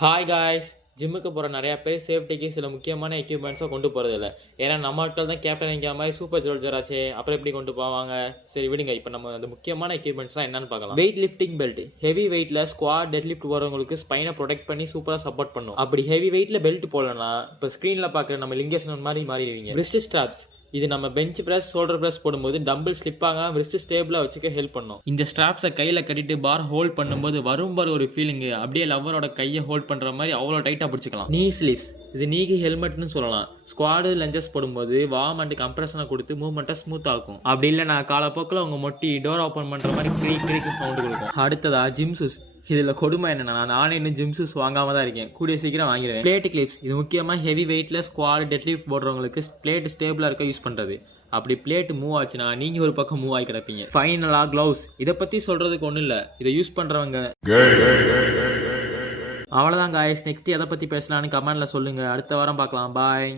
Hi guys. ஜிம்முக்கு போகிற நிறையா பேர் சேஃப்டிக்கு சில முக்கியமான எக்யூப்மெண்ட்ஸை கொண்டு போகிறதில்ல. ஏன்னா நம்ம ஆட்கள் தான் கேப்டன் நிற்கிற மாதிரி சூப்பர் ஜோல்ஜராச்சே, அப்புறம் எப்படி கொண்டு போவாங்க. சரி விடுங்க, இப்போ நம்ம அந்த முக்கியமான எக்யூப்மெண்ட்ஸ்லாம் என்னன்னு பார்க்கலாம். Weight lifting belt. ஹெவி வெயிட்டில் ஸ்குவாட் டெட் லிஃப்ட் போகிறவங்களுக்கு ஸ்பைனை ப்ரொடெக்ட் பண்ணி சூப்பராக சப்போர்ட் பண்ணும். அப்படி ஹெவி வெயிட்டில் பெல்ட் போடலன்னா இப்போ ஸ்க்ரீனில் பார்க்குற நம்ம லிங்கேஷன் மாதிரி மாறிடுவீங்க. Wrist straps. இது நம்ம பெஞ்ச் ப்ரெஸ் ஷோல்டர் ப்ரெஸ் போடும்போது டம்பிள் ஸ்லிப் ஆகாம ரிஸ்ட் ஸ்டேபிளாக வச்சுக்க ஹெல்ப் பண்ணும். இந்த ஸ்ட்ராப்ஸை கையில் கட்டிட்டு பார் ஹோல்ட் பண்ணும்போது வரும்பார் ஒரு ஃபீலிங்கு, அப்படியே லவ்வரோட கையை ஹோல்ட் பண்ணுற மாதிரி அவ்வளோ டைட்டாக பிடிச்சிக்கலாம். நீ ஸ்லீவ்ஸ். இது நீக்கு ஹெல்மெட்னு சொல்லலாம். ஸ்குவாடு லஞ்சஸ் போடும்போது வார்ம் அண்ட் கம்ப்ரெஷனை கொடுத்து மூவ்மெண்ட்டை ஸ்மூத் ஆகும். அப்படி இல்லை நான் காலப்போக்கில் உங்கள் மொட்டி டோர் ஓப்பன் பண்ணுற மாதிரி கிரீக்கு சவுண்டு கொடுக்கும். அடுத்ததா ஜிம் ஷூஸ். இதில் கொடுமை என்னன்னா, நானே இன்னும் ஜிம் ஷூஸ் வாங்காம தான் இருக்கேன். கூடிய சீக்கிரம் வாங்கிடுவேன். Plate clips. இது முக்கியமாக ஹெவி வெயிட்டில் ஸ்குவாட் டெட் லிஃப்ட் போடுறவங்களுக்கு பிளேட் ஸ்டேபிளாக இருக்க யூஸ் பண்ணுறது. அப்படி பிளேட் மூவ் ஆச்சுன்னா நீங்கள் ஒரு பக்கம் மூவ் ஆகி கிடப்பீங்க. ஃபைனலாக க்ளவுஸ். இதை பற்றி சொல்கிறதுக்கு ஒன்றும் இல்லை, இதை யூஸ் பண்ணுறவங்க அவ்வளோதான் காய்ஸ். நெக்ஸ்ட் எதை பற்றி பேசலான்னு கமெண்ட்டில் சொல்லுங்கள். அடுத்த வாரம் பார்க்கலாம். பாய்.